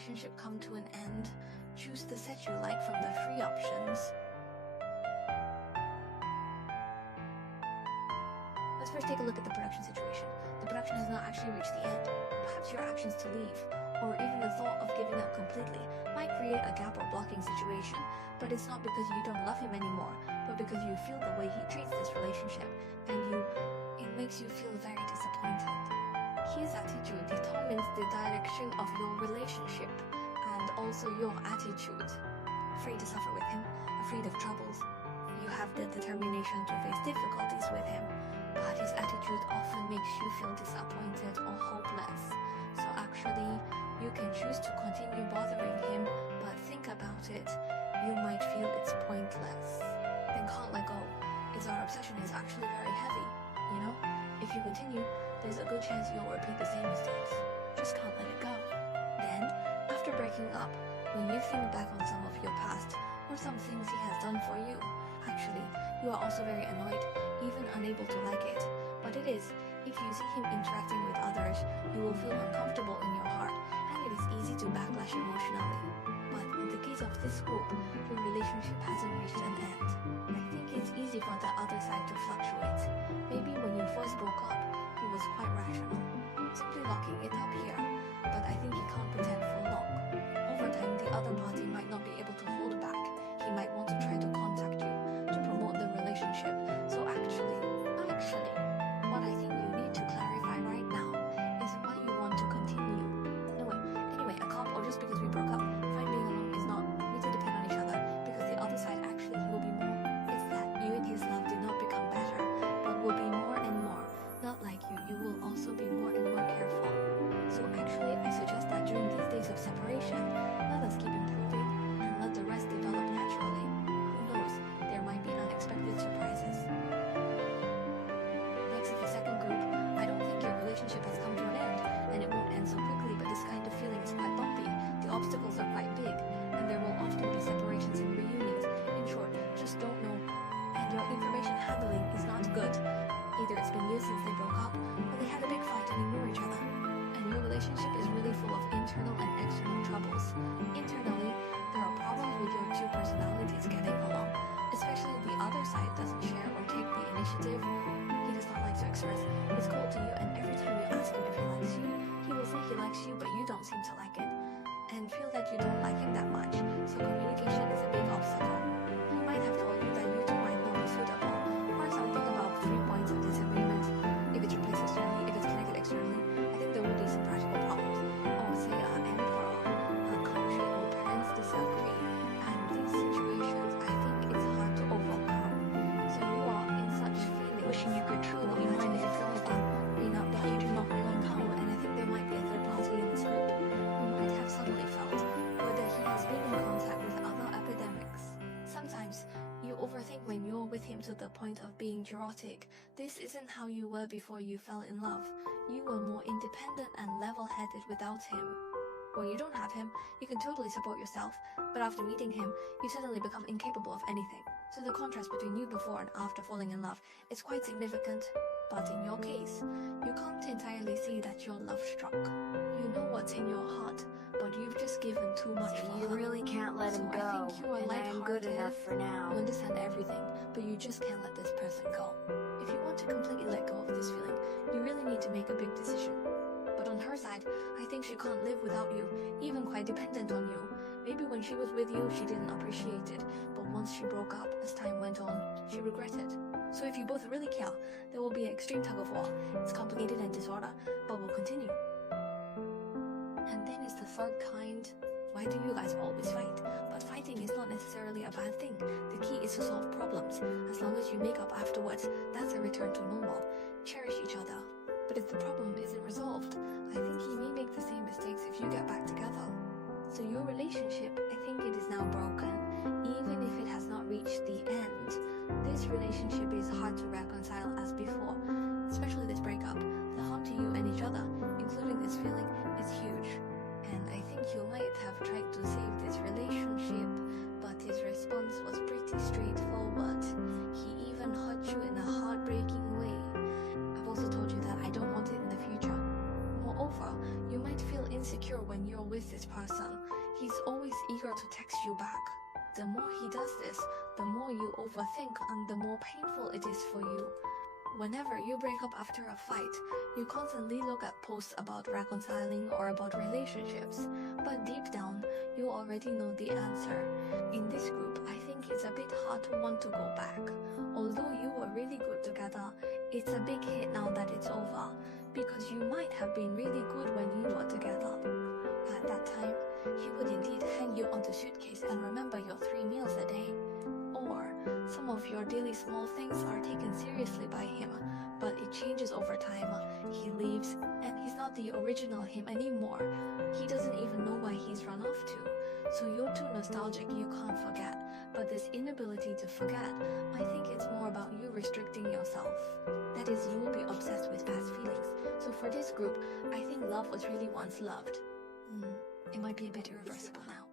relationship come to an end, choose the set you like from the free options. Let's first take a look at the production situation. The production has not actually reached the end. Perhaps your actions to leave, or even the thought of giving up completely, might create a gap or blocking situation, but it's not because you don't love him anymore, but because you feel the way he treats this relationship, and it makes you feel very disappointed. His attitude determines the direction of your relationship, and also your attitude. Afraid to suffer with him, afraid of troubles. You have the determination to face difficulties with him, but his attitude often makes you feel disappointed or hopeless. So actually, you can choose to continue bothering him, but think about it. You might feel it's pointless. Then can't let go. Our obsession is actually very heavy, you know? If you continue, there's a good chance you'll repeat the same mistakes. Just can't let it go. Then, after breaking up, when you think back on some of your past, or some things he has done for you, actually, you are also very annoyed, even unable to like it. But it is, if you see him interacting with others, you will feel uncomfortable in your heart, and it is easy to backlash emotionally. But in the case of this group, your relationship hasn't reached an end. I think it's easy for the other side to fluctuate. Maybe when you first broke up, he was quite rational, simply locking it up here, but I think he can't pretend for long. Over time, the other party might not be able to hold back. He might want to try to contact you to promote the relationship. So actually, what I think you need to clarify right now is why you want to continue. Anyway, a couple, or just because we broke up, fine being alone is not, we need to depend on each other, because the other side actually he will be more. It's that you and his love did not become better, but will be more and more. Not like you will also be more and more careful. So actually, I suggest that during these days of separation, let us keep improving and let the rest develop naturally. Who knows, there might be unexpected surprises. Next is the second group. I don't think your relationship has come to an end, and it won't end so quickly, but this kind of feeling is quite bumpy. The obstacles are quite big, and there will often be separations and reunions. In short, just don't know, and your information handling is not good. Either it's been years since they broke up, or they had a big fight and ignore each other. And your relationship is really full of internal and external troubles. Internally, there are problems with your two personalities getting along, especially the other side doesn't share or take the initiative. He does not like to express his cold to you, and every time you ask him if he likes you, he will say he likes you, but you don't seem to like it, and feel that you don't like him that much, so communication is a big obstacle. He might have told you that you two might not be suitable, or something about 3 points of disagreement. If it's replaced externally, if it's connected externally, I think there will be some practical problems. Or say an emperor, a country, or parents disagree, and these situations, I think it's hard to overcome. So you are in such feelings, wishing you could truly be imagine minded it feels from may not be but you do not overcome, and I think there might be a third party in this group who might have suddenly felt whether he has been in contact with other epidemics. Sometimes you overthink when you're with him to the point of being neurotic. This isn't how you were before you fell in love. You were more independent and level-headed without him. When you don't have him, you can totally support yourself, but after meeting him, you suddenly become incapable of anything. So the contrast between you before and after falling in love is quite significant. But in your case, you can't entirely see that you're love-struck. You know what's in your heart, but you've just given too much So for you her. really can't let him So go, I think you are and I'm good lighthearted. enough for now. You understand everything, but you just can't let this person go. If you want to completely let go of this feeling, you really need to make a big decision. But on her side, I think she can't live without you, even quite dependent on you. Maybe when she was with you, she didn't appreciate it, but once she broke up, as time went on, she regretted. So if you both really care, there will be an extreme tug of war. It's complicated and disorder, but will continue. And then is the third kind. Why do you guys always fight? But fighting is not necessarily a bad thing. The key is to solve problems. As long as you make up afterwards, that's a return to normal. Cherish each other. But if the problem isn't resolved, I think he may make the same mistakes if you get back together. So your relationship, I think it is now broken, even if it has not reached the end. This relationship is hard to reconcile as before, especially this breakup. The harm to you and each other, including this feeling, is huge. And I think you might have tried to save this relationship, but his response was pretty straightforward. He even hurt you in a heartbreaking way. I've also told you that I don't want it in the future. Moreover, you might feel insecure when you're this person. He's always eager to text you back. The more he does this, the more you overthink and the more painful it is for you. Whenever you break up after a fight, you constantly look at posts about reconciling or about relationships, but deep down, you already know the answer. In this group, I think it's a bit hard to want to go back. Although you were really good together, it's a big hit now that it's over, because you might have been really good when you were together. At that time, he would indeed hang you on the suitcase and remember your 3 meals a day. Or, some of your daily small things are taken seriously by him, but it changes over time. He leaves, and he's not the original him anymore. He doesn't even know why he's run off to. So you're too nostalgic, you can't forget. But this inability to forget, I think it's more about you restricting yourself. That is, you will be obsessed with past feelings. So for this group, I think love was really once loved. It might be a bit irreversible now.